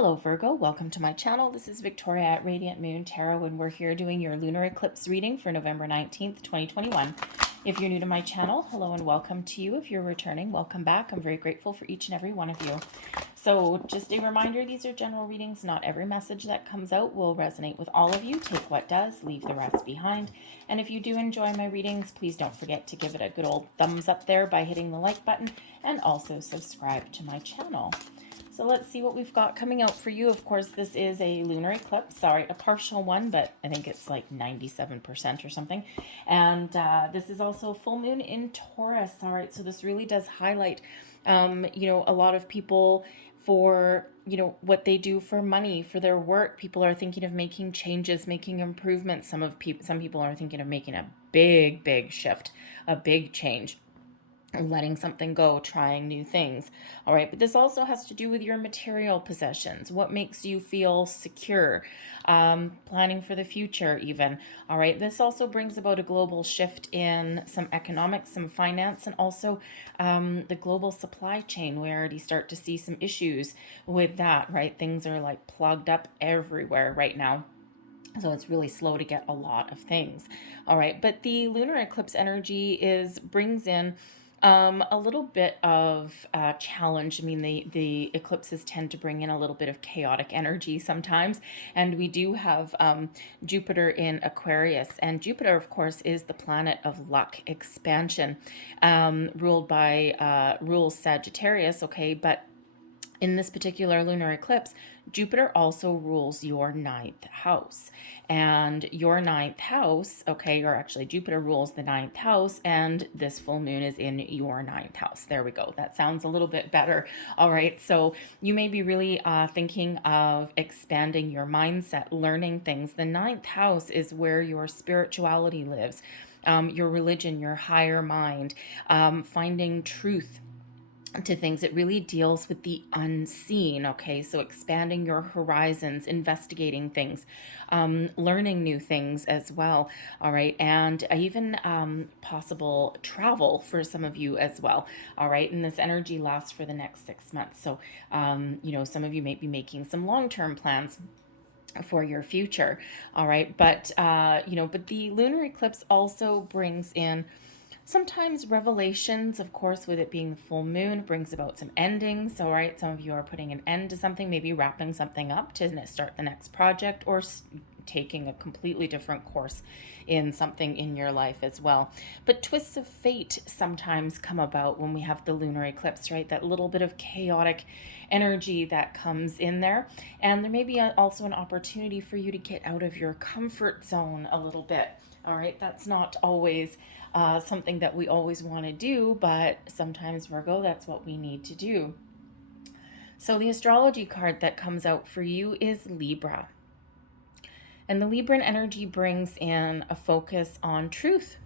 Hello Virgo, welcome to my channel. This is Victoria at Radiant Moon Tarot, and we're here doing your lunar eclipse reading for November 19th, 2021. If you're new to my channel, hello and welcome to you. If you're returning, welcome back. I'm very grateful for each and every one of you. So just a reminder, these are general readings. Not every message that comes out will resonate with all of you. Take what does, leave the rest behind. And if you do enjoy my readings, please don't forget to give it a good old thumbs up there by hitting the like button, and also subscribe to my channel. So let's see what we've got coming out for you. Of course, this is a lunar eclipse. Sorry, a partial one, but I think it's like 97% or something. And this is also a full moon in Taurus. All right, so this really does highlight, a lot of people for, what they do for money, for their work. People are thinking of making changes, making improvements. Some people are thinking of making a big shift, a big change, letting something go, trying new things. All right, but this also has to do with your material possessions, what makes you feel secure, planning for the future even. All right, this also brings about a global shift in some economics, some finance, and also the global supply chain. We already start to see some issues with that, right? Things are like plugged up everywhere right now. So it's really slow to get a lot of things. All right, but the lunar eclipse energy brings in a little bit of challenge. I mean, the eclipses tend to bring in a little bit of chaotic energy sometimes. And we do have Jupiter in Aquarius. And Jupiter, of course, is the planet of luck, expansion, rules Sagittarius, okay? But in this particular lunar eclipse, Jupiter also rules your ninth house. And your ninth house, okay, or actually Jupiter rules the ninth house, and this full moon is in your ninth house. There we go. That sounds a little bit better. All right, so you may be really thinking of expanding your mindset, learning things. The ninth house is where your spirituality lives, your religion, your higher mind, finding truth to things. It really deals with the unseen. Okay, so expanding your horizons, investigating things, learning new things as well. All right, and even possible travel for some of you as well. All right, and this energy lasts for the next 6 months. So some of you may be making some long-term plans for your future. All right, but but the lunar eclipse also brings in sometimes revelations. Of course, with it being the full moon, brings about some endings. All right, some of you are putting an end to something, maybe wrapping something up to start the next project, or taking a completely different course in something in your life as well. But twists of fate sometimes come about when we have the lunar eclipse, right? That little bit of chaotic energy that comes in there. And there may be also an opportunity for you to get out of your comfort zone a little bit. All right, that's not always something that we always want to do, but sometimes, Virgo, that's what we need to do. So the astrology card that comes out for you is Libra. And the Libran energy brings in a focus on truth,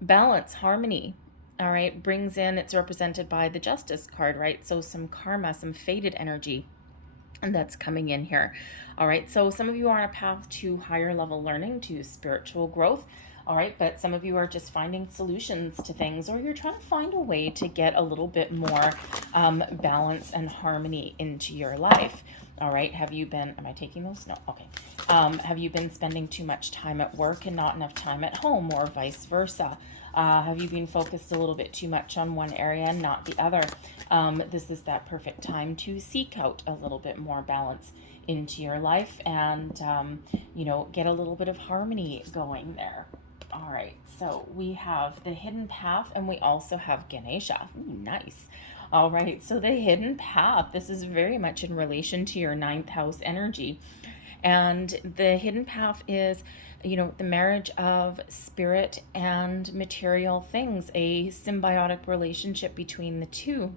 balance, harmony. All right, brings in, it's represented by the Justice card, right? So some karma, some fated energy, and that's coming in here. All right, so some of you are on a path to higher level learning, to spiritual growth. All right, but some of you are just finding solutions to things, or you're trying to find a way to get a little bit more balance and harmony into your life. All right, have you been, am I taking those? No, okay. Have you been spending too much time at work and not enough time at home, or vice versa? Have you been focused a little bit too much on one area and not the other? This is that perfect time to seek out a little bit more balance into your life and, get a little bit of harmony going there. All right, so we have the hidden path, and we also have Ganesha. Ooh, nice. All right, so the hidden path, this is very much in relation to your ninth house energy. And the hidden path is, the marriage of spirit and material things, a symbiotic relationship between the two.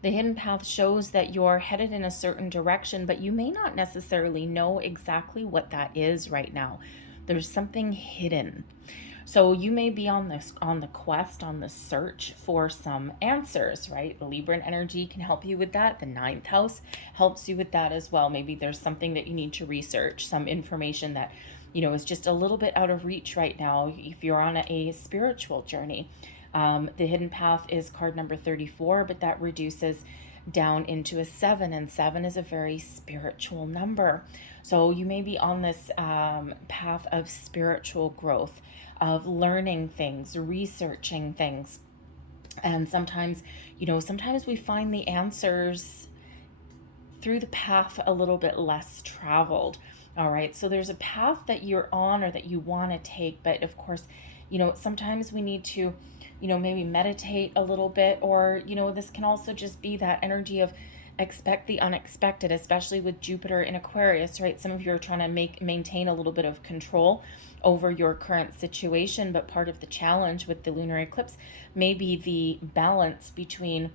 The hidden path shows that you're headed in a certain direction, but you may not necessarily know exactly what that is right now. There's something hidden. So you may be on the quest, on the search for some answers, right? The Libran energy can help you with that. The ninth house helps you with that as well. Maybe there's something that you need to research, some information that, is just a little bit out of reach right now if you're on a spiritual journey. The hidden path is card number 34, but that reduces down into a 7, and 7 is a very spiritual number. So you may be on this path of spiritual growth, of learning things, researching things. And sometimes, sometimes we find the answers through the path a little bit less traveled. All right, so there's a path that you're on or that you want to take, but of course, sometimes we need to, maybe meditate a little bit, or, this can also just be that energy of expect the unexpected, especially with Jupiter in Aquarius, right? Some of you are trying to maintain a little bit of control over your current situation, but part of the challenge with the lunar eclipse may be the balance between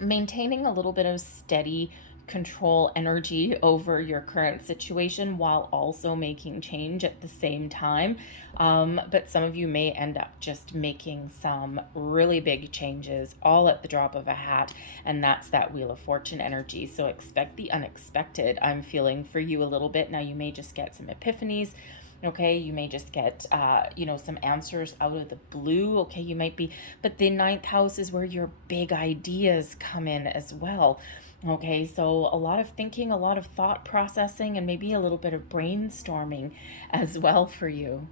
maintaining a little bit of steady control energy over your current situation while also making change at the same time. But some of you may end up just making some really big changes all at the drop of a hat, and that's that Wheel of Fortune energy. So expect the unexpected. I'm feeling for you a little bit. Now you may just get some epiphanies. Okay, you may just get, some answers out of the blue. Okay, you might be, but the 9th house is where your big ideas come in as well. Okay, so a lot of thinking, a lot of thought processing, and maybe a little bit of brainstorming as well for you.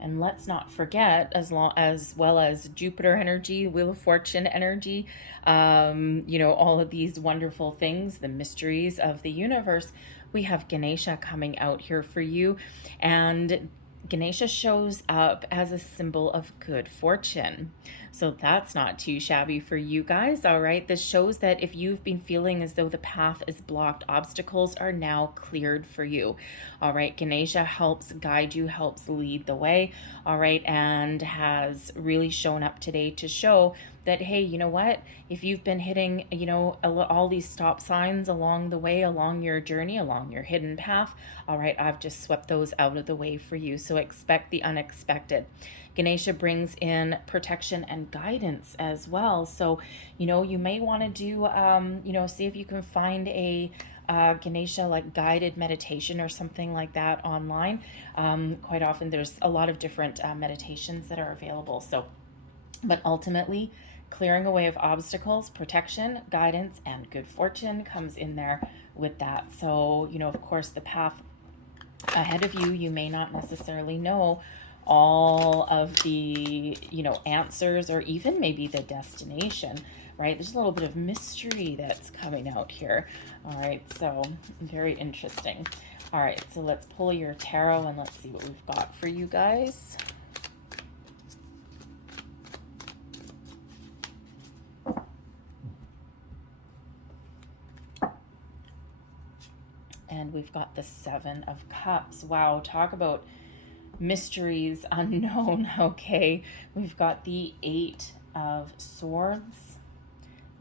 And let's not forget, as well as Jupiter energy, Wheel of Fortune energy, all of these wonderful things, the mysteries of the universe, we have Ganesha coming out here for you. And Ganesha shows up as a symbol of good fortune. So that's not too shabby for you guys, all right? This shows that if you've been feeling as though the path is blocked, obstacles are now cleared for you, all right? Ganesha helps guide you, helps lead the way, all right? And has really shown up today to show that, hey, you know what? If you've been hitting, all these stop signs along the way, along your journey, along your hidden path, all right, I've just swept those out of the way for you. So expect the unexpected. Ganesha brings in protection and guidance as well. So, you may want to do, see if you can find a Ganesha like guided meditation or something like that online. Quite often there's a lot of different meditations that are available. So, but ultimately, clearing away of obstacles, protection, guidance, and good fortune comes in there with that. So, of course, the path ahead of you, you may not necessarily know all of the, answers, or even maybe the destination, right? There's a little bit of mystery that's coming out here. All right, so very interesting. All right, so let's pull your tarot and let's see what we've got for you guys. And we've got the 7 of Cups. Wow, talk about mysteries unknown. Okay, we've got the 8 of Swords,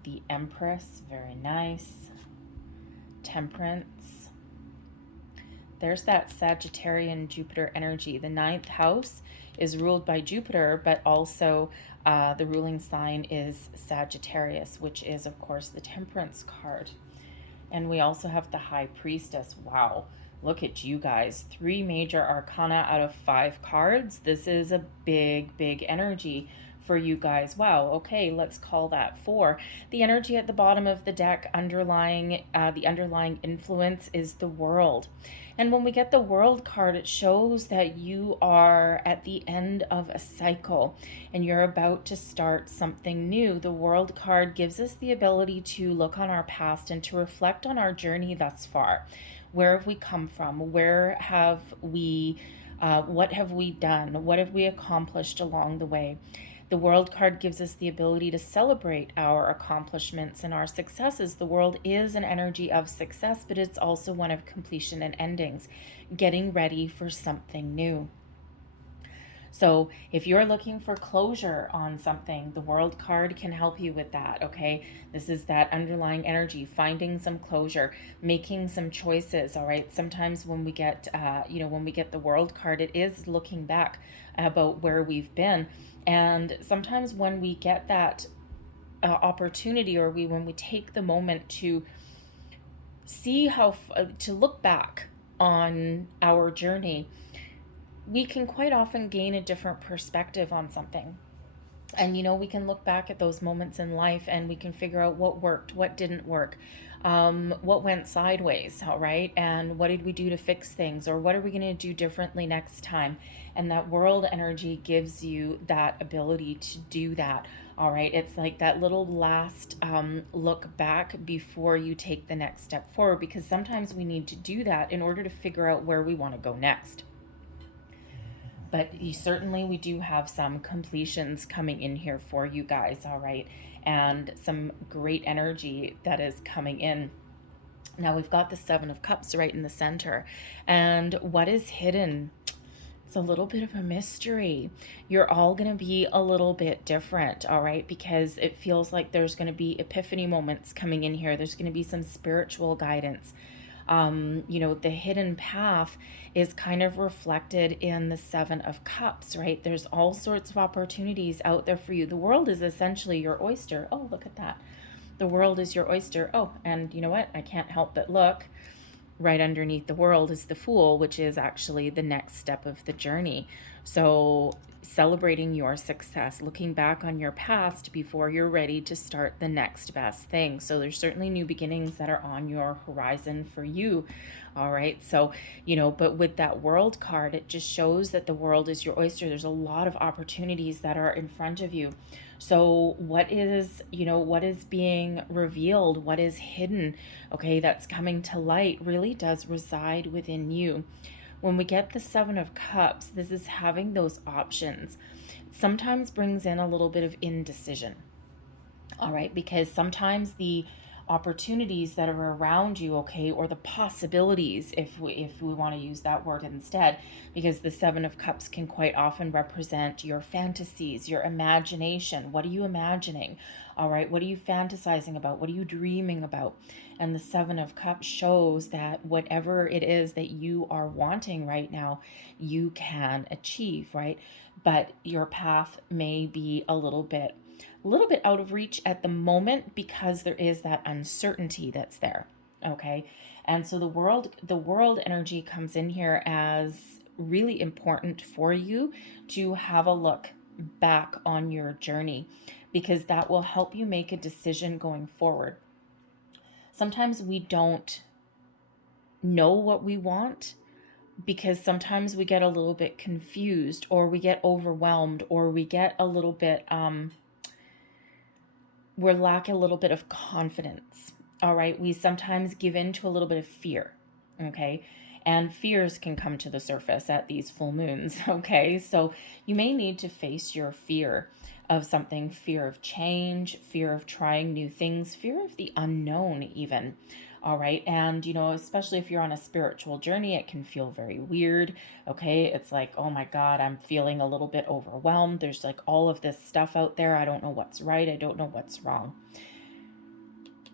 the Empress, very nice, Temperance. There's that Sagittarian Jupiter energy. The 9th house is ruled by Jupiter, but also the ruling sign is Sagittarius, which is, of course, the Temperance card. And we also have the High Priestess. Wow, look at you guys. 3 major arcana out of 5 cards. This is a big, big energy for you guys. Wow, okay, let's call that 4. The energy at the bottom of the deck, the underlying influence is the World. And when we get the World card, it shows that you are at the end of a cycle and you're about to start something new. The World card gives us the ability to look on our past and to reflect on our journey thus far. Where have we come from? Where have we, what have we done? What have we accomplished along the way? The World card gives us the ability to celebrate our accomplishments and our successes. The World is an energy of success, but it's also one of completion and endings, getting ready for something new. So if you're looking for closure on something, the World card can help you with that, okay? This is that underlying energy, finding some closure, making some choices, all right? Sometimes when we get, when we get the World card, it is looking back about where we've been. And sometimes when we get that opportunity, or when we take the moment to see to look back on our journey, we can quite often gain a different perspective on something. And, we can look back at those moments in life and we can figure out what worked, what didn't work, what went sideways, all right? And what did we do to fix things? Or what are we going to do differently next time? And that world energy gives you that ability to do that, all right? It's like that little last look back before you take the next step forward, because sometimes we need to do that in order to figure out where we want to go next. But certainly we do have some completions coming in here for you guys, all right? And some great energy that is coming in. Now we've got the Seven of Cups right in the center. And what is hidden? It's a little bit of a mystery. You're all going to be a little bit different, all right? Because it feels like there's going to be epiphany moments coming in here. There's going to be some spiritual guidance. The hidden path is kind of reflected in the Seven of Cups, right? There's all sorts of opportunities out there for you. The world is essentially your oyster. Oh, look at that. The world is your oyster. Oh, and you know what? I can't help but look. Right underneath the world is the Fool, which is actually the next step of the journey. So celebrating your success, looking back on your past before you're ready to start the next best thing. So there's certainly new beginnings that are on your horizon for you. All right. So, but with that World card, it just shows that the world is your oyster. There's a lot of opportunities that are in front of you. So what is being revealed, what is hidden, okay, that's coming to light really does reside within you. When we get the Seven of Cups, this is having those options. Sometimes brings in a little bit of indecision, all right, because sometimes the opportunities that are around you, okay, or the possibilities, if we want to use that word instead, because the Seven of Cups can quite often represent your fantasies, your imagination. What are you imagining? All right, what are you fantasizing about? What are you dreaming about? And the Seven of Cups shows that whatever it is that you are wanting right now, you can achieve, right? But your path may be a little bit out of reach at the moment because there is that uncertainty that's there. Okay. And so the world energy comes in here as really important for you to have a look back on your journey, because that will help you make a decision going forward. Sometimes we don't know what we want because sometimes we get a little bit confused, or we get overwhelmed, or we get a little bit we're lacking a little bit of confidence. All right. We sometimes give in to a little bit of fear. Okay. And fears can come to the surface at these full moons. Okay. So you may need to face your fear of something, fear of change, fear of trying new things, fear of the unknown, even. All right. And, especially if you're on a spiritual journey, it can feel very weird. Okay. It's like, oh my God, I'm feeling a little bit overwhelmed. There's like all of this stuff out there. I don't know what's right. I don't know what's wrong.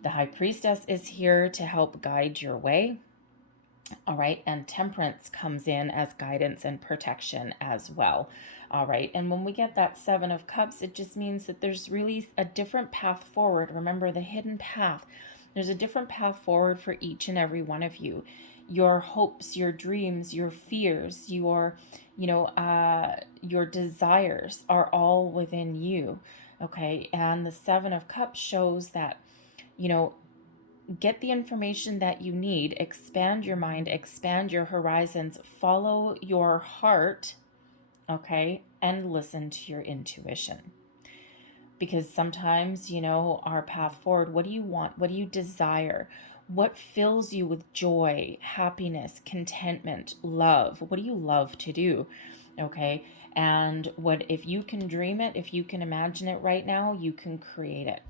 The High Priestess is here to help guide your way. All right. And Temperance comes in as guidance and protection as well. All right. And when we get that Seven of Cups, it just means that there's really a different path forward. Remember the hidden path. There's a different path forward for each and every one of you. Your hopes, your dreams, your fears, your desires are all within you. Okay. And the Seven of Cups shows that, get the information that you need, expand your mind, expand your horizons, follow your heart, okay, and listen to your intuition. Because sometimes, our path forward, what do you want? What do you desire? What fills you with joy, happiness, contentment, love? What do you love to do? Okay. And if you can dream it, if you can imagine it right now, you can create it.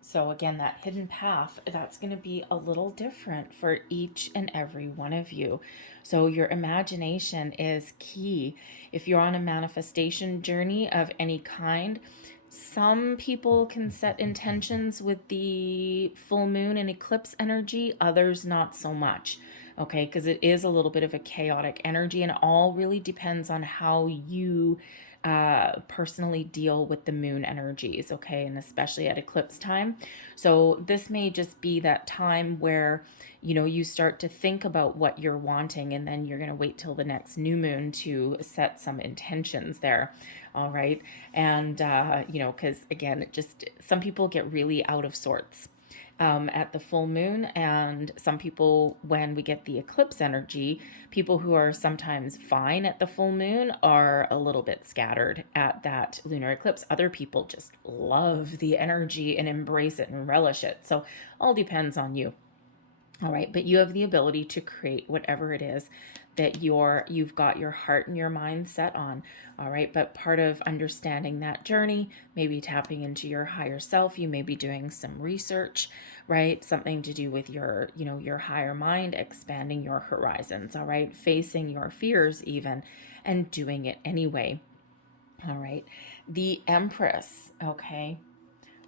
So again, that hidden path, that's going to be a little different for each and every one of you. So your imagination is key. If you're on a manifestation journey of any kind, some people can set intentions with the full moon and eclipse energy, others not so much. Okay, because it is a little bit of a chaotic energy, and it all really depends on how you personally deal with the moon energies, okay, and especially at eclipse time. So this may just be that time where, you know, you start to think about what you're wanting, and then you're going to wait till the next new moon to set some intentions there. All right. And, you know, because again, it just, some people get really out of sorts at the full moon, and some people, when we get the eclipse energy, people who are sometimes fine at the full moon are a little bit scattered at that lunar eclipse. Other people just love the energy and embrace it and relish it. So all depends on you. All right, but you have the ability to create whatever it is that you've got your heart and your mind set on. All right, but part of understanding that journey, maybe tapping into your higher self, you may be doing some research, right? Something to do with your, you know, your higher mind, expanding your horizons, all right? Facing your fears even, and doing it anyway. All right. The Empress, okay?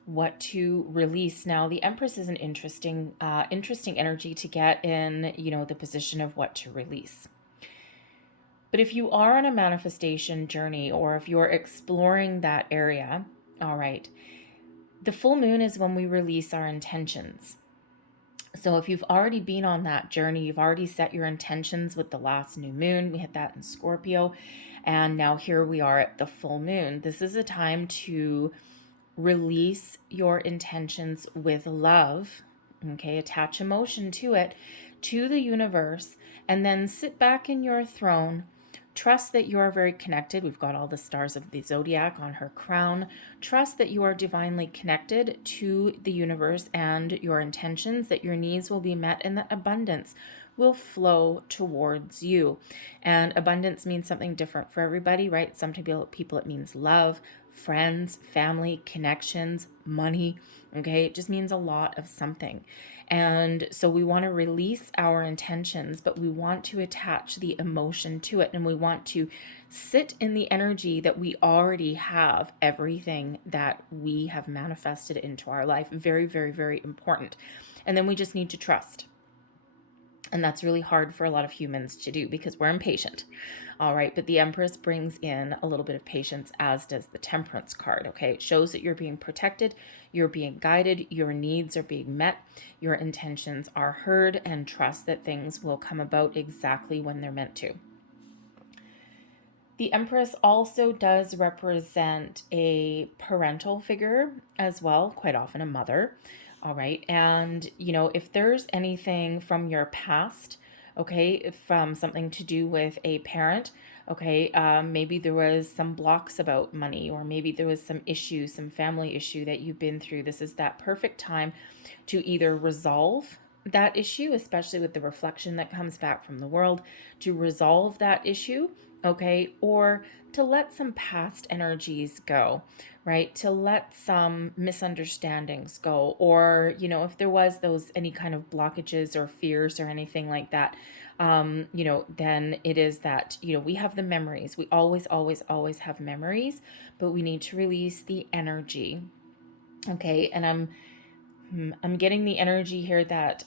What to release. Now, the Empress is an interesting energy to get in, you know, the position of what to release. But if you are on a manifestation journey, or if you're exploring that area, all right, the full moon is when we release our intentions. So if you've already been on that journey, you've already set your intentions with the last new moon, we hit that in Scorpio, and now here we are at the full moon. This is a time to release your intentions with love, okay? Attach emotion to it, to the universe, and then sit back in your throne. Trust that you are very connected. We've got all the stars of the zodiac on her crown. Trust that you are divinely connected to the universe and your intentions, that your needs will be met, and that abundance will flow towards you. And abundance means something different for everybody, right? Some people it means love, friends, family, connections, money. Okay, it just means a lot of something. And so we want to release our intentions, but we want to attach the emotion to it, and we want to sit in the energy that we already have everything that we have manifested into our life. Very, very, very important. And then we just need to trust. And that's really hard for a lot of humans to do because we're impatient. All right. But the Empress brings in a little bit of patience, as does the Temperance card. Okay. It shows that you're being protected, you're being guided, your needs are being met, your intentions are heard, and trust that things will come about exactly when they're meant to. The Empress also does represent a parental figure as well, quite often a mother. All right. And, you know, if there's anything from your past, okay, from something to do with a parent, okay, maybe there was some blocks about money, or maybe there was some issue, some family issue that you've been through. This is that perfect time to either resolve that issue, especially with the reflection that comes back from the world, to resolve that issue, okay, or to let some past energies go, right? To let some misunderstandings go, or, you know, if there was any kind of blockages or fears or anything like that, you know, then it is that, you know, we have the memories. We always, always, always have memories, but we need to release the energy. Okay. And I'm getting the energy here that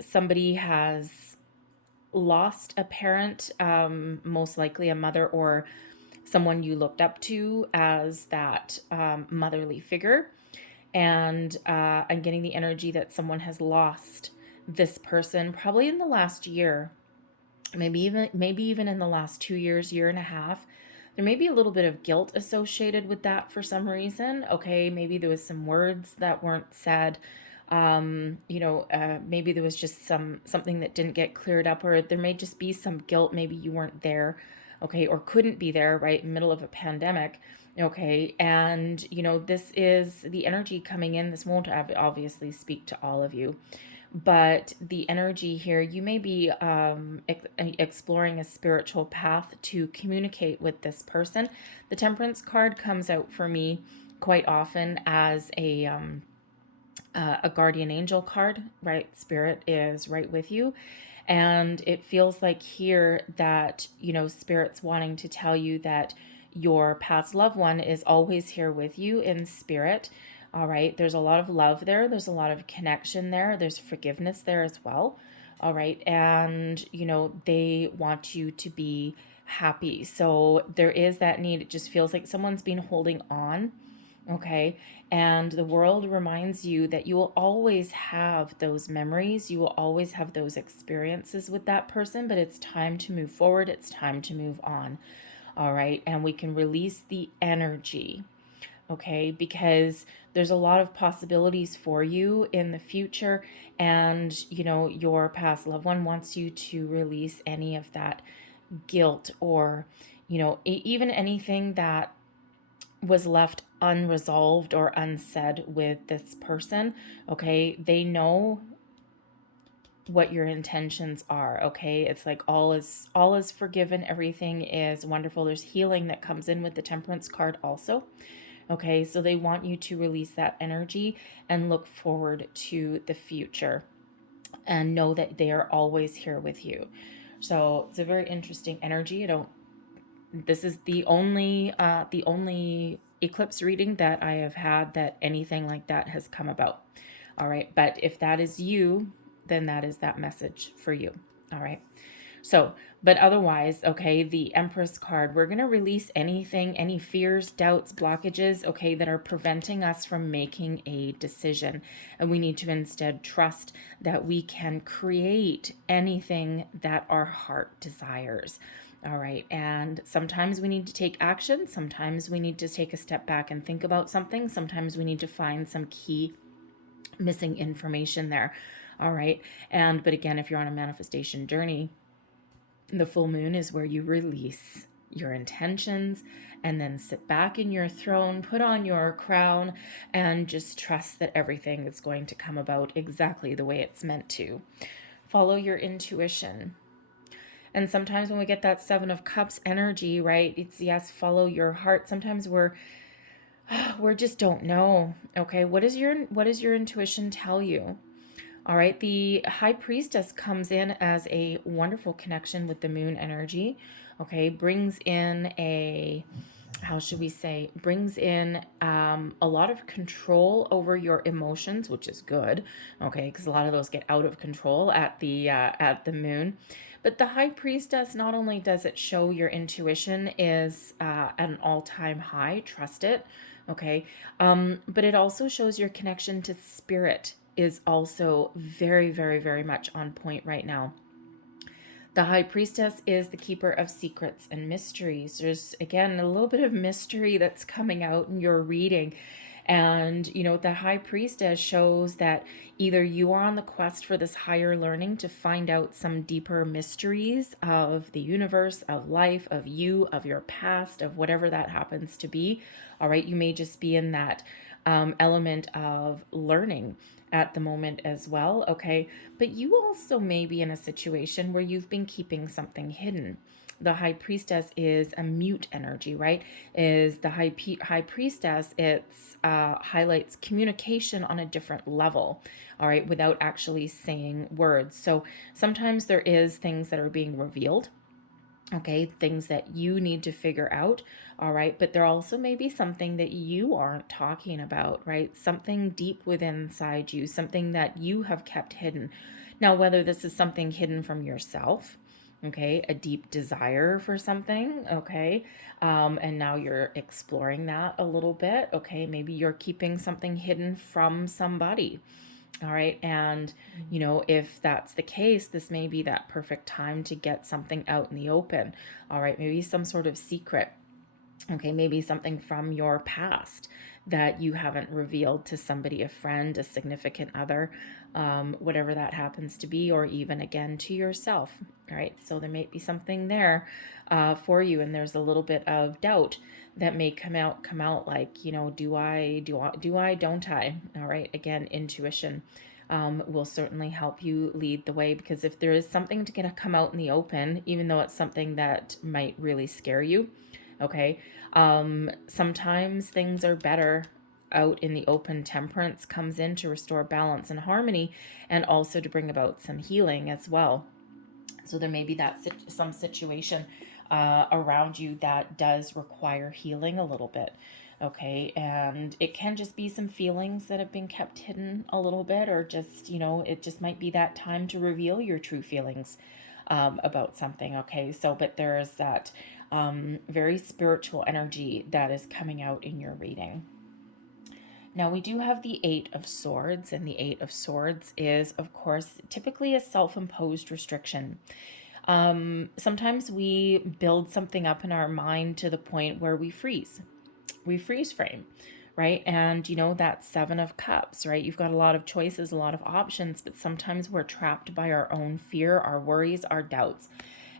somebody has lost a parent, most likely a mother or someone you looked up to as that motherly figure. And I'm getting the energy that someone has lost this person probably in the last year, maybe even in the last 2 years, year and a half. There may be a little bit of guilt associated with that for some reason. Okay, maybe there was some words that weren't said. You know, maybe there was just something that didn't get cleared up, or there may just be some guilt. Maybe you weren't there, okay, or couldn't be there, right, in the middle of a pandemic, okay. And, you know, this is the energy coming in. This won't obviously speak to all of you, but the energy here, you may be exploring a spiritual path to communicate with this person. The Temperance card comes out for me quite often as a guardian angel card, right? Spirit is right with you. And it feels like here that, you know, Spirit's wanting to tell you that your past loved one is always here with you in spirit. All right. There's a lot of love there. There's a lot of connection there. There's forgiveness there as well. All right. And, you know, they want you to be happy. So there is that need. It just feels like someone's been holding on. Okay. And the world reminds you that you will always have those memories. You will always have those experiences with that person, but it's time to move forward. It's time to move on. All right. And we can release the energy. Okay. Because there's a lot of possibilities for you in the future. And, you know, your past loved one wants you to release any of that guilt or, you know, even anything that was left unresolved or unsaid with this person. Okay. They know what your intentions are. Okay. It's like all is forgiven. Everything is wonderful. There's healing that comes in with the Temperance card also. Okay. So they want you to release that energy and look forward to the future and know that they are always here with you. So it's a very interesting energy. This is the only eclipse reading that I have had that anything like that has come about. All right. But if that is you, then that is that message for you. All right. So, but otherwise, okay, the Empress card, we're going to release anything, any fears, doubts, blockages, okay, that are preventing us from making a decision. And we need to instead trust that we can create anything that our heart desires. All right. And sometimes we need to take action. Sometimes we need to take a step back and think about something. Sometimes we need to find some key missing information there. All right. But again, if you're on a manifestation journey, the full moon is where you release your intentions and then sit back in your throne, put on your crown, and just trust that everything is going to come about exactly the way it's meant to. Follow your intuition. And sometimes when we get that Seven of Cups energy, right, it's yes, follow your heart. Sometimes we're just don't know. Okay, what does your intuition tell you? All right, the High Priestess comes in as a wonderful connection with the moon energy. Okay, brings in a lot of control over your emotions, which is good. Okay, because a lot of those get out of control at the moon. But the High Priestess, not only does it show your intuition is at an all-time high, trust it. Okay, but it also shows your connection to spirit is also very, very, very much on point right now. The High Priestess is the keeper of secrets and mysteries. There's, again, a little bit of mystery that's coming out in your reading. And, you know, the High Priestess shows that either you are on the quest for this higher learning to find out some deeper mysteries of the universe, of life, of you, of your past, of whatever that happens to be. All right, you may just be in that element of learning at the moment as well, okay? But you also may be in a situation where you've been keeping something hidden. The High Priestess is a mute energy, right? Is the High Priestess, it's highlights communication on a different level, all right, without actually saying words. So sometimes there is things that are being revealed, okay, things that you need to figure out, all right, but there also may be something that you aren't talking about, right? Something deep within inside you, something that you have kept hidden. Now, whether this is something hidden from yourself, okay, a deep desire for something, okay, and now you're exploring that a little bit, okay, maybe you're keeping something hidden from somebody. All right. And, you know, if that's the case, this may be that perfect time to get something out in the open. All right. Maybe some sort of secret. Okay. Maybe something from your past that you haven't revealed to somebody, a friend, a significant other, whatever that happens to be, or even again to yourself. All right. So there may be something there for you. And there's a little bit of doubt that may come out like, you know, do I, don't I? All right. Again, intuition will certainly help you lead the way, because if there is something to come out in the open, even though it's something that might really scare you, okay, sometimes things are better out in the open. Temperance comes in to restore balance and harmony, and also to bring about some healing as well. So there may be some situation around you that does require healing a little bit. Okay, and it can just be some feelings that have been kept hidden a little bit, or just, you know, it just might be that time to reveal your true feelings. about something, okay? So, but there is that very spiritual energy that is coming out in your reading. Now, we do have the Eight of Swords, and the Eight of Swords is, of course, typically a self-imposed restriction. Sometimes we build something up in our mind to the point where we freeze frame, right? And you know, that Seven of Cups, right? You've got a lot of choices, a lot of options, but sometimes we're trapped by our own fear, our worries, our doubts.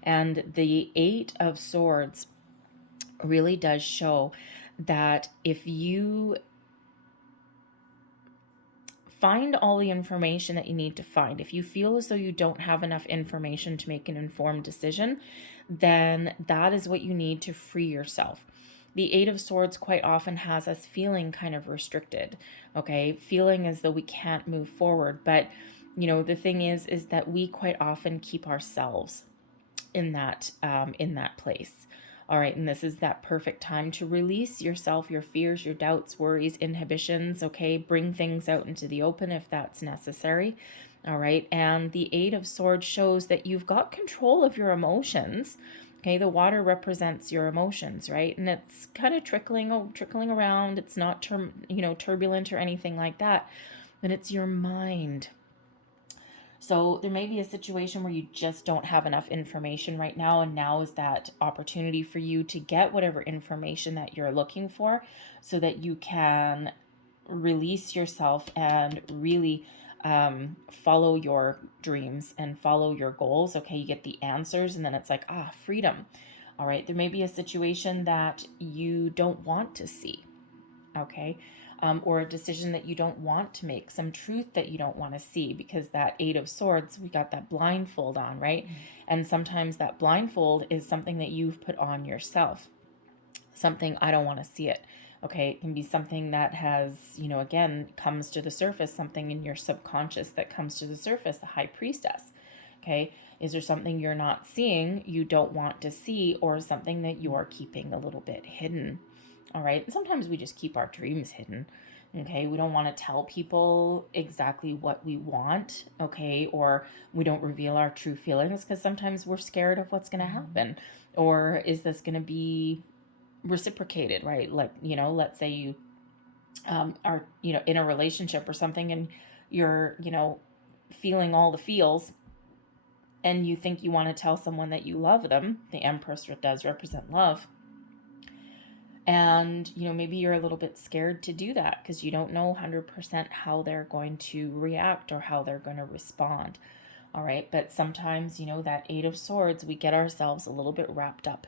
And the Eight of Swords really does show that if you find all the information that you need to find, if you feel as though you don't have enough information to make an informed decision, then that is what you need to free yourself. The Eight of Swords quite often has us feeling kind of restricted, okay? Feeling as though we can't move forward. But, you know, the thing is that we quite often keep ourselves in that place. All right, and this is that perfect time to release yourself, your fears, your doubts, worries, inhibitions, okay? Bring things out into the open if that's necessary. All right, and the Eight of Swords shows that you've got control of your emotions. Okay, the water represents your emotions, right? And it's kind of trickling around. It's not turbulent or anything like that, but it's your mind. So there may be a situation where you just don't have enough information right now, and now is that opportunity for you to get whatever information that you're looking for so that you can release yourself and really follow your dreams and follow your goals. Okay, you get the answers, and then it's like, freedom. All right, there may be a situation that you don't want to see, okay? Or a decision that you don't want to make, some truth that you don't want to see, because that Eight of Swords, we got that blindfold on, right? Mm-hmm. And sometimes that blindfold is something that you've put on yourself. Something, I don't want to see it. Okay, it can be something that has, again, comes to the surface, something in your subconscious that comes to the surface, the High Priestess. Okay, is there something you're not seeing, you don't want to see, or something that you're keeping a little bit hidden? All right, and sometimes we just keep our dreams hidden. Okay, we don't want to tell people exactly what we want, okay, or we don't reveal our true feelings because sometimes we're scared of what's going to happen, or is this going to be reciprocated, right? Like, let's say you are, in a relationship or something, and you're, feeling all the feels, and you think you want to tell someone that you love them. The Empress does represent love. And, maybe you're a little bit scared to do that because you don't know 100% how they're going to react or how they're going to respond. All right. But sometimes, that Eight of Swords, we get ourselves a little bit wrapped up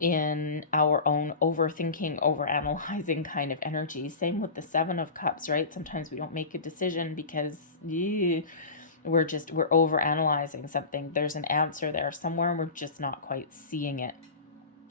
in our own overthinking, overanalyzing kind of energy. Same with the Seven of Cups, right? Sometimes we don't make a decision because we're overanalyzing something. There's an answer there somewhere and we're just not quite seeing it.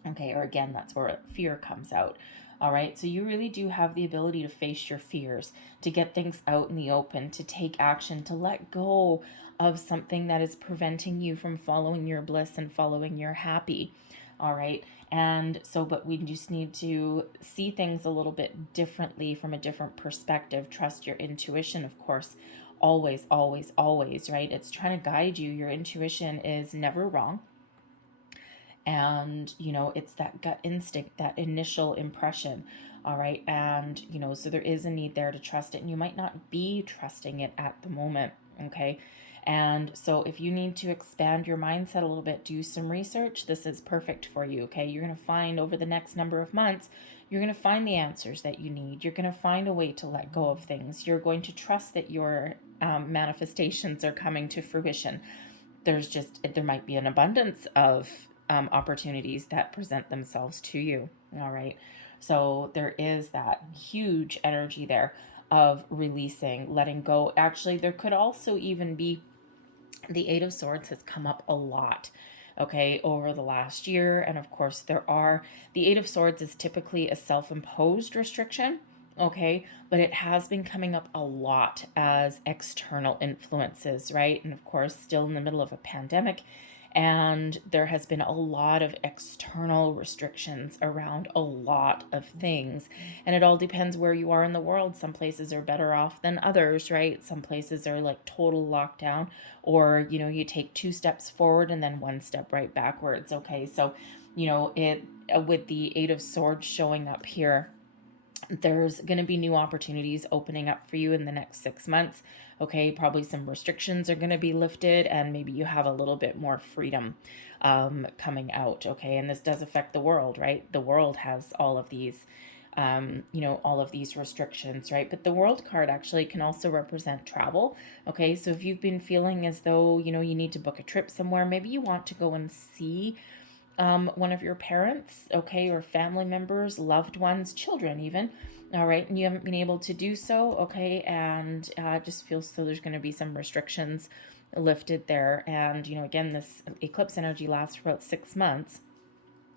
Okay, or again, that's where fear comes out. All right, so you really do have the ability to face your fears, to get things out in the open, to take action, to let go of something that is preventing you from following your bliss and following your happy. All right, and so, but we just need to see things a little bit differently from a different perspective. Trust your intuition, of course, always, always, always, right? It's trying to guide you. Your intuition is never wrong. And, it's that gut instinct, that initial impression. All right. And, so there is a need there to trust it. And you might not be trusting it at the moment. Okay. And so if you need to expand your mindset a little bit, do some research, this is perfect for you. Okay. You're going to find over the next number of months, you're going to find the answers that you need. You're going to find a way to let go of things. You're going to trust that your manifestations are coming to fruition. There might be an abundance of opportunities that present themselves to you. All right. So there is that huge energy there of releasing, letting go. Actually, there could also even be the Eight of Swords has come up a lot, okay, over the last year. And of course, the Eight of Swords is typically a self-imposed restriction, okay, but it has been coming up a lot as external influences, right? And of course, still in the middle of a pandemic. And there has been a lot of external restrictions around a lot of things. And it all depends where you are in the world. Some places are better off than others, right? Some places are like total lockdown, or, you know, you take 2 steps forward and then 1 step right backwards. Okay. So, you know, with the Eight of Swords showing up here, there's going to be new opportunities opening up for you in the next 6 months. Okay, probably some restrictions are going to be lifted, and maybe you have a little bit more freedom coming out. Okay, and this does affect the world, right? The world has all of these, you know, all of these restrictions, right? But the World card actually can also represent travel. Okay, so if you've been feeling as though, you know, you need to book a trip somewhere, maybe you want to go and see one of your parents, okay, or family members, loved ones, children even, all right, and you haven't been able to do so, okay, and just feels so there's going to be some restrictions lifted there. And, you know, again, this eclipse energy lasts for about 6 months.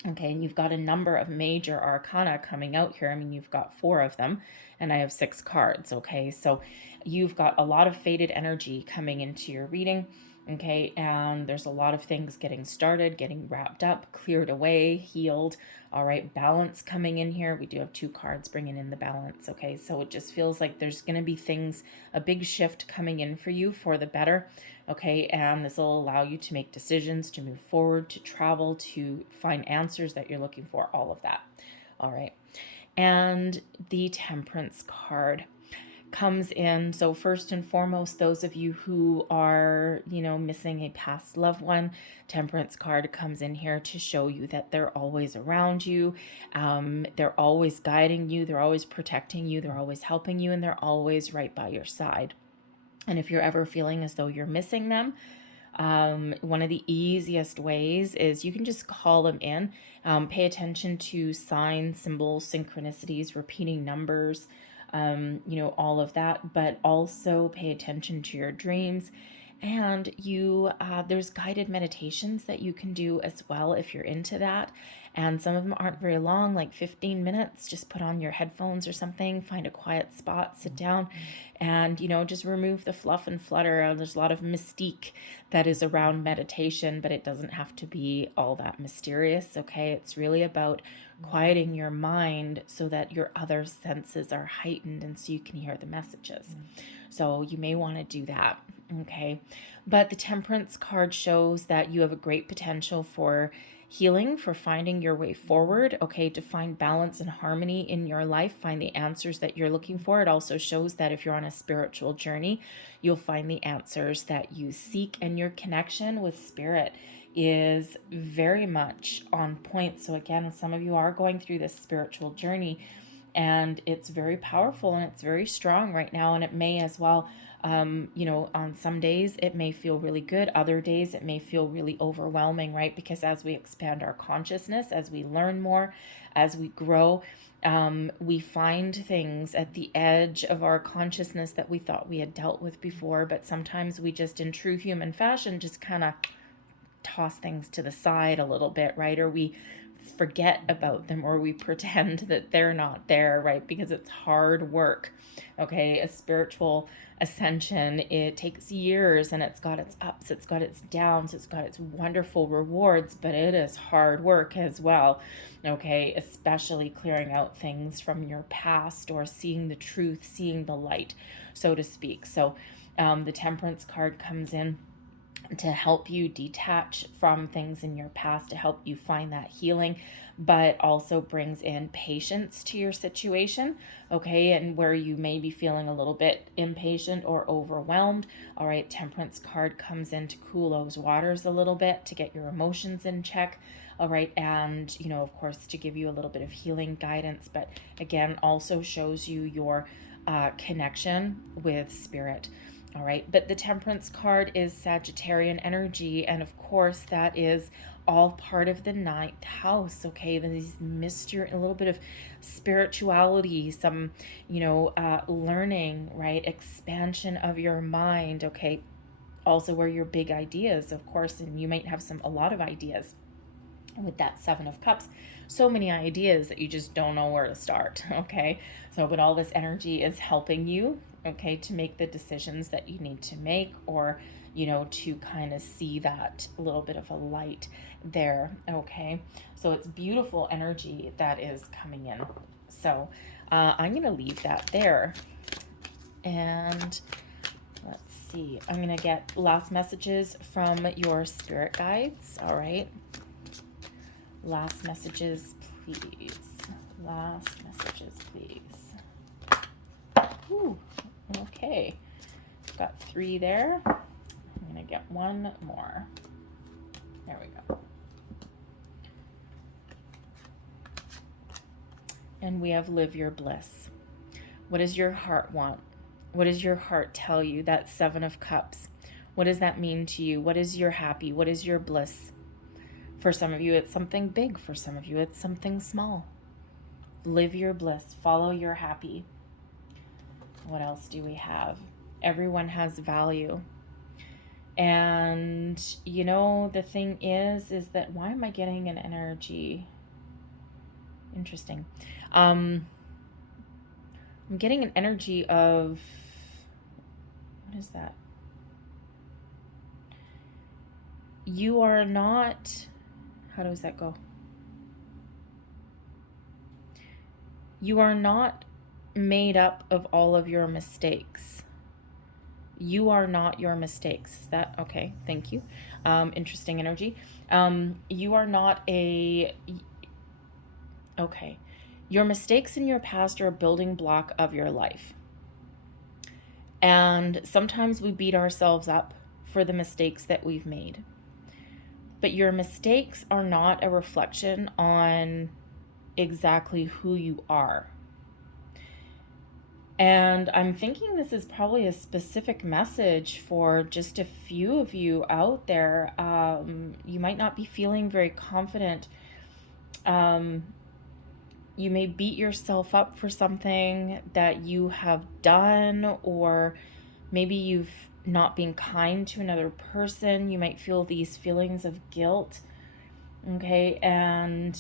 Okay, and you've got a number of major arcana coming out here. I mean, you've got 4 of them, and I have 6 cards, okay? So you've got a lot of faded energy coming into your reading, okay? And there's a lot of things getting started, getting wrapped up, cleared away, healed, all right? Balance coming in here. We do have 2 cards bringing in the balance, okay? So it just feels like there's going to be things, a big shift coming in for you for the better, okay? And this will allow you to make decisions, to move forward, to travel, to find answers that you're looking for, all of that. All right. And the Temperance card comes in. So first and foremost, those of you who are, you know, missing a past loved one, Temperance card comes in here to show you that they're always around you. They're always guiding you. They're always protecting you. They're always helping you, and they're always right by your side. And if you're ever feeling as though you're missing them, one of the easiest ways is you can just call them in. Pay attention to signs, symbols, synchronicities, repeating numbers, you know, all of that, but also pay attention to your dreams. And you, there's guided meditations that you can do as well if you're into that. And some of them aren't very long, like 15 minutes. Just put on your headphones or something, find a quiet spot, sit down, and, you know, just remove the fluff and flutter. There's a lot of mystique that is around meditation, but it doesn't have to be all that mysterious, okay? It's really about quieting your mind so that your other senses are heightened and so you can hear the messages. So you may want to do that, okay? But the Temperance card shows that you have a great potential for healing, for finding your way forward, okay, to find balance and harmony in your life, find the answers that you're looking for. It also shows that if you're on a spiritual journey, you'll find the answers that you seek, and your connection with spirit is very much on point. So again, some of you are going through this spiritual journey, and it's very powerful and it's very strong right now, and it may as well, you know, on some days it may feel really good, other days it may feel really overwhelming, right? Because as we expand our consciousness, as we learn more, as we grow, we find things at the edge of our consciousness that we thought we had dealt with before, but sometimes we just, in true human fashion, just kind of toss things to the side a little bit, right? Or we forget about them, or we pretend that they're not there, right? Because it's hard work, okay? A spiritual ascension, it takes years, and it's got its ups, it's got its downs, it's got its wonderful rewards, but it is hard work as well, okay? Especially clearing out things from your past, or seeing the truth, seeing the light, so to speak. So the Temperance card comes in to help you detach from things in your past, to help you find that healing, but also brings in patience to your situation, okay? And where you may be feeling a little bit impatient or overwhelmed, all right, Temperance card comes in to cool those waters a little bit, to get your emotions in check, all right? And, you know, of course, to give you a little bit of healing guidance, but again, also shows you your connection with spirit. All right, but the Temperance card is Sagittarian energy, and of course that is all part of the 9th house, okay? These mystery, a little bit of spirituality, some, you know, learning, right? Expansion of your mind, okay? Also where your big ideas, of course, and you might have a lot of ideas with that 7 of Cups. So many ideas that you just don't know where to start, okay? So, but all this energy is helping you okay, to make the decisions that you need to make, or, you know, to kind of see that little bit of a light there, okay? So it's beautiful energy that is coming in. So I'm going to leave that there. And let's see, I'm going to get last messages from your spirit guides, all right? Last messages, please. Last messages, please. Ooh, okay. Got 3 there. I'm going to get 1 more. There we go. And we have live your bliss. What does your heart want? What does your heart tell you? That 7 of Cups. What does that mean to you? What is your happy? What is your bliss? For some of you, it's something big. For some of you, it's something small. Live your bliss. Follow your happy. What else do we have? Everyone has value. And, you know, the thing is that why am I getting an energy? Interesting. I'm getting an energy of, what is that? You are not, how does that go? You are not made up of all of your mistakes. You are not your mistakes. Is that okay? Thank you. Interesting energy. You are not a, okay. Your mistakes in your past are a building block of your life. And sometimes we beat ourselves up for the mistakes that we've made. But your mistakes are not a reflection on exactly who you are. And I'm thinking this is probably a specific message for just a few of you out there. You might not be feeling very confident. You may beat yourself up for something that you have done, or maybe you've not been kind to another person. You might feel these feelings of guilt. Okay, and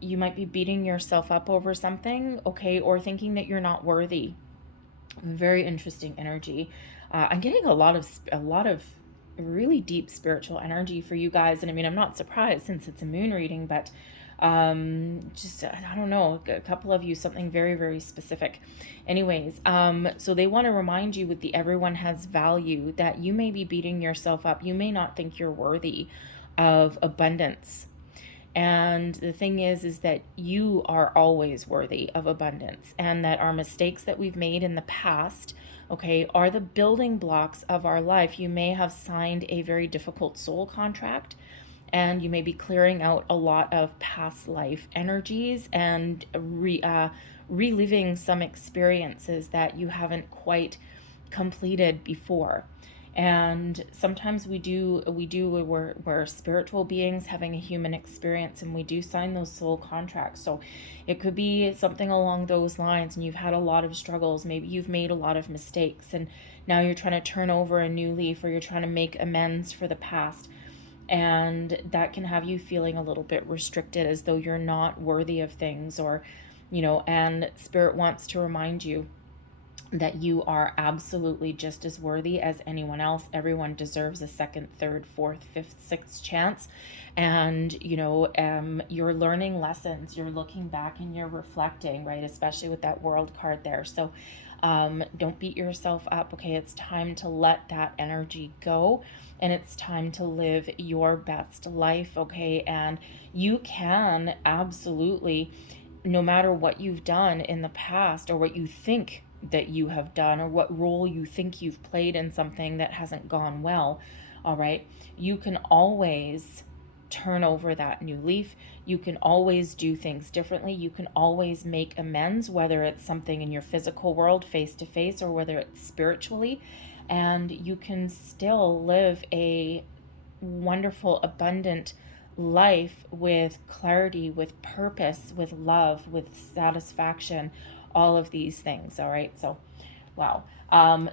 you might be beating yourself up over something, okay, or thinking that you're not worthy. Very interesting energy. I'm getting a lot of really deep spiritual energy for you guys, and I mean, I'm not surprised since it's a moon reading, but just I don't know, a couple of you, something very, very specific. Anyways, so they want to remind you with the everyone has value that you may be beating yourself up. You may not think you're worthy of abundance. And the thing is that you are always worthy of abundance, and that our mistakes that we've made in the past, okay, are the building blocks of our life. You may have signed a very difficult soul contract, and you may be clearing out a lot of past life energies and reliving some experiences that you haven't quite completed before. And sometimes we're spiritual beings having a human experience, and we do sign those soul contracts. So it could be something along those lines, and you've had a lot of struggles. Maybe you've made a lot of mistakes, and now you're trying to turn over a new leaf, or you're trying to make amends for the past. And that can have you feeling a little bit restricted, as though you're not worthy of things, or, you know, and Spirit wants to remind you that you are absolutely just as worthy as anyone else. Everyone deserves a second, third, fourth, fifth, sixth chance. And, you know, you're learning lessons, you're looking back and you're reflecting, right? Especially with that World card there. So don't beat yourself up, okay? It's time to let that energy go, and it's time to live your best life, okay? And you can absolutely, no matter what you've done in the past, or what you think that you have done, or what role you think you've played in something that hasn't gone well, all right, you can always turn over that new leaf. You can always do things differently. You can always make amends, whether it's something in your physical world face to face, or whether it's spiritually, and you can still live a wonderful, abundant life with clarity, with purpose, with love, with satisfaction, all of these things. All right. So, wow.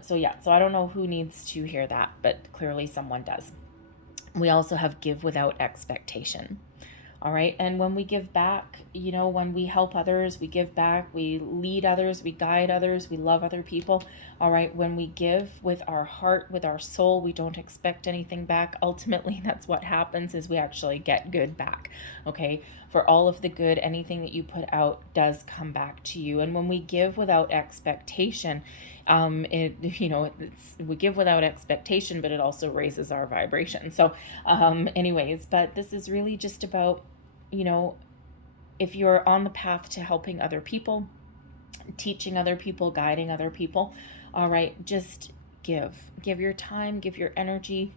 So yeah, so I don't know who needs to hear that, but clearly someone does. We also have give without expectation. All right. And when we give back, you know, when we help others, we give back, we lead others, we guide others, we love other people. All right. When we give with our heart, with our soul, we don't expect anything back. Ultimately, that's what happens, is we actually get good back. Okay. For all of the good, anything that you put out does come back to you. And when we give without expectation, we give without expectation, but it also raises our vibration. So anyways, but this is really just about, you know, if you're on the path to helping other people, teaching other people, guiding other people, all right, just give your time, give your energy,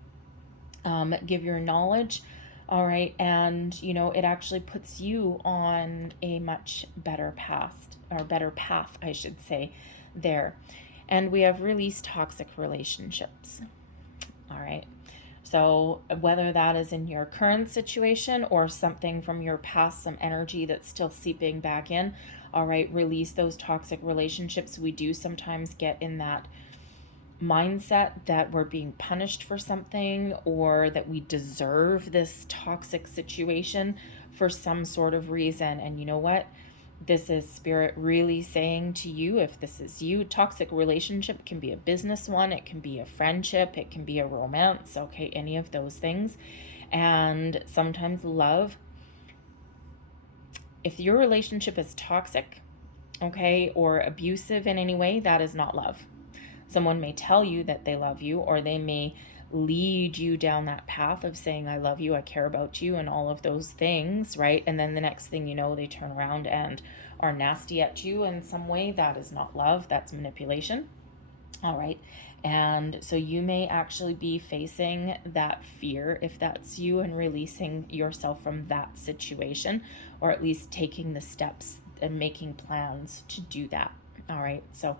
give your knowledge. All right. And, you know, it actually puts you on a much better path, I should say, there. And we have released toxic relationships. All right. So whether that is in your current situation or something from your past, some energy that's still seeping back in, all right, release those toxic relationships. We do sometimes get in that mindset that we're being punished for something, or that we deserve this toxic situation for some sort of reason. And you know what? This is Spirit really saying to you, if this is you, toxic relationship can be a business one, it can be a friendship, it can be a romance, okay, any of those things. And sometimes love, if your relationship is toxic, okay, or abusive in any way, that is not love. Someone may tell you that they love you, or they may lead you down that path of saying, I love you, I care about you, and all of those things, right? And then the next thing you know, they turn around and are nasty at you in some way. That is not love, that's manipulation. All right. And so you may actually be facing that fear, if that's you, and releasing yourself from that situation, or at least taking the steps and making plans to do that. All right. So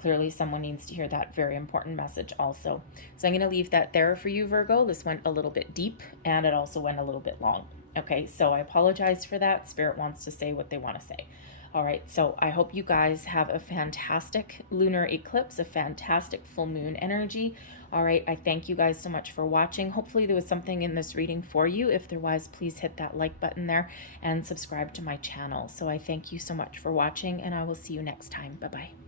clearly someone needs to hear that very important message also. So I'm going to leave that there for you, Virgo. This went a little bit deep, and it also went a little bit long. Okay, so I apologize for that. Spirit wants to say what they want to say. All right, so I hope you guys have a fantastic lunar eclipse, a fantastic full moon energy. All right, I thank you guys so much for watching. Hopefully there was something in this reading for you. If there was, please hit that like button there and subscribe to my channel. So I thank you so much for watching, and I will see you next time. Bye-bye.